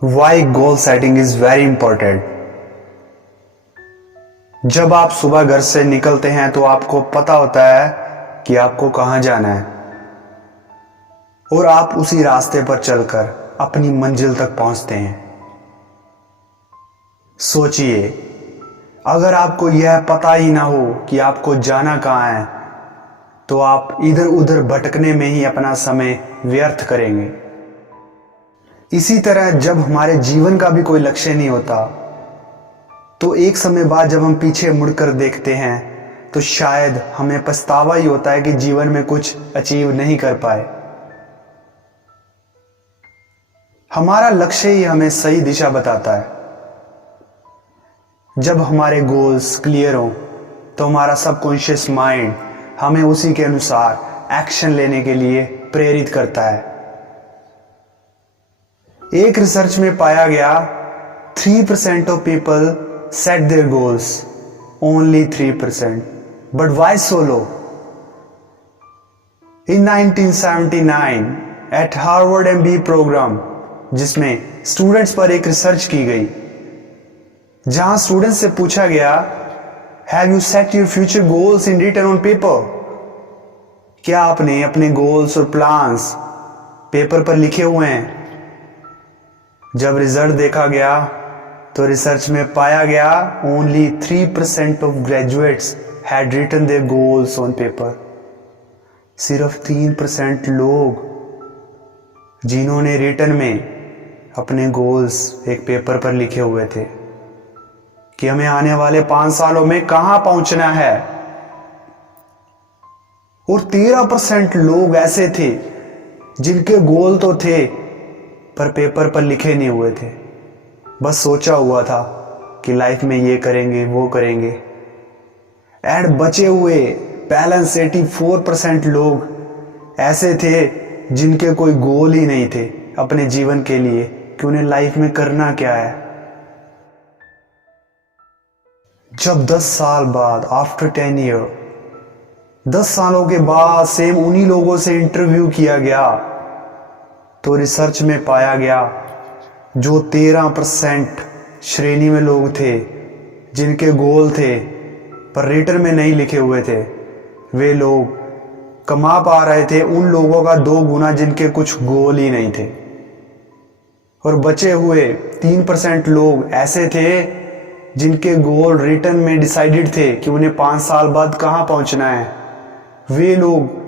Why goal setting is very important. जब आप सुबह घर से निकलते हैं तो आपको पता होता है कि आपको कहां जाना है और आप उसी रास्ते पर चलकर अपनी मंजिल तक पहुंचते हैं। सोचिए, अगर आपको यह पता ही ना हो कि आपको जाना कहां है तो आप इधर उधर भटकने में ही अपना समय व्यर्थ करेंगे। इसी तरह जब हमारे जीवन का भी कोई लक्ष्य नहीं होता तो एक समय बाद जब हम पीछे मुड़कर देखते हैं तो शायद हमें पछतावा ही होता है कि जीवन में कुछ अचीव नहीं कर पाए। हमारा लक्ष्य ही हमें सही दिशा बताता है। जब हमारे गोल्स क्लियर हो तो हमारा सबकॉन्शियस माइंड हमें उसी के अनुसार एक्शन लेने के लिए प्रेरित करता है। एक रिसर्च में पाया गया 3% of people set their goals, only 3%, but why so low? In 1979 at Harvard MBA program, जिसमें स्टूडेंट्स पर एक रिसर्च की गई, जहां स्टूडेंट्स से पूछा गया, have you set your future goals in written on paper? क्या आपने अपने गोल्स और प्लान्स पेपर पर लिखे हुए हैं? जब रिजल्ट देखा गया तो रिसर्च में पाया गया only 3% of graduates had written their goals on paper. सिर्फ 3% लोग जिन्होंने रिटन में अपने गोल्स एक पेपर पर लिखे हुए थे कि हमें आने वाले 5 सालों में कहां पहुंचना है, और 13% लोग ऐसे थे जिनके गोल तो थे पर पेपर पर लिखे नहीं हुए थे, बस सोचा हुआ था कि लाइफ में ये करेंगे वो करेंगे। एंड बचे हुए बैलेंस 84% लोग ऐसे थे जिनके कोई गोल ही नहीं थे अपने जीवन के लिए कि उन्हें लाइफ में करना क्या है। जब 10 साल बाद, आफ्टर 10 ईयर, 10 सालों के बाद सेम उन्हीं लोगों से इंटरव्यू किया गया तो रिसर्च में पाया गया जो 13% श्रेणी में लोग थे जिनके गोल थे पर रिटन में नहीं लिखे हुए थे, वे लोग कमा पा रहे थे उन लोगों का 2 गुना जिनके कुछ गोल ही नहीं थे। और बचे हुए 3% लोग ऐसे थे जिनके गोल रिटन में डिसाइडेड थे कि उन्हें 5 साल बाद कहां पहुंचना है। वे लोग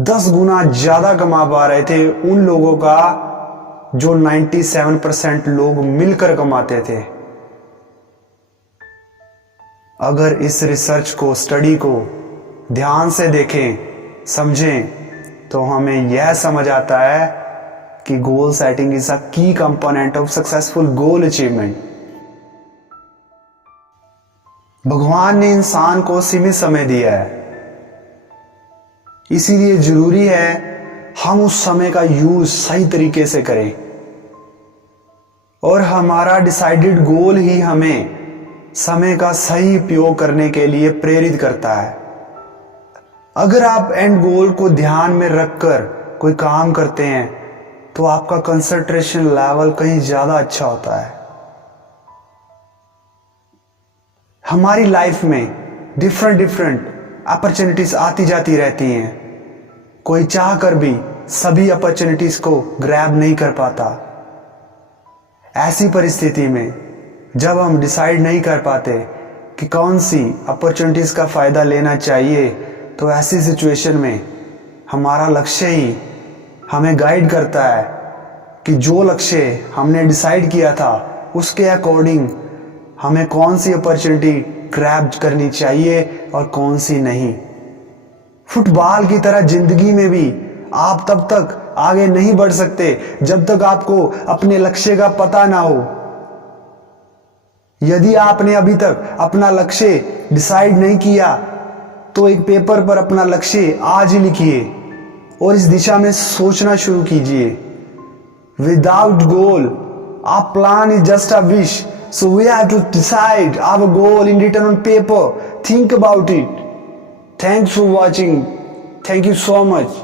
10 गुना ज्यादा कमा पा रहे थे उन लोगों का जो 97% लोग मिलकर कमाते थे। अगर इस रिसर्च को, स्टडी को ध्यान से देखें, समझें तो हमें यह समझ आता है कि गोल सेटिंग इज अ की component of successful goal achievement. भगवान ने इंसान को सीमित समय दिया है, इसीलिए जरूरी है हम उस समय का यूज सही तरीके से करें और हमारा डिसाइडेड गोल ही हमें समय का सही उपयोग करने के लिए प्रेरित करता है। अगर आप एंड गोल को ध्यान में रखकर कोई काम करते हैं तो आपका कंसंट्रेशन लेवल कहीं ज्यादा अच्छा होता है। हमारी लाइफ में डिफरेंट अपॉर्चुनिटीज आती जाती रहती हैं। कोई चाह कर भी सभी अपॉर्चुनिटीज को ग्रैब नहीं कर पाता। ऐसी परिस्थिति में जब हम डिसाइड नहीं कर पाते कि कौन सी अपॉर्चुनिटीज का फायदा लेना चाहिए, तो ऐसी सिचुएशन में हमारा लक्ष्य ही हमें गाइड करता है कि जो लक्ष्य हमने डिसाइड किया था उसके अकॉर्डिंग हमें कौन सी अपॉर्चुनिटी ग्रैब करनी चाहिए और कौन सी नहीं। फुटबॉल की तरह जिंदगी में भी आप तब तक आगे नहीं बढ़ सकते जब तक आपको अपने लक्ष्य का पता ना हो। यदि आपने अभी तक अपना लक्ष्य डिसाइड नहीं किया तो एक पेपर पर अपना लक्ष्य आज ही लिखिए और इस दिशा में सोचना शुरू कीजिए। Without goal, our plan is just a wish. So we have to decide our goal in written on paper. Think about it. Thanks for watching. Thank you so much.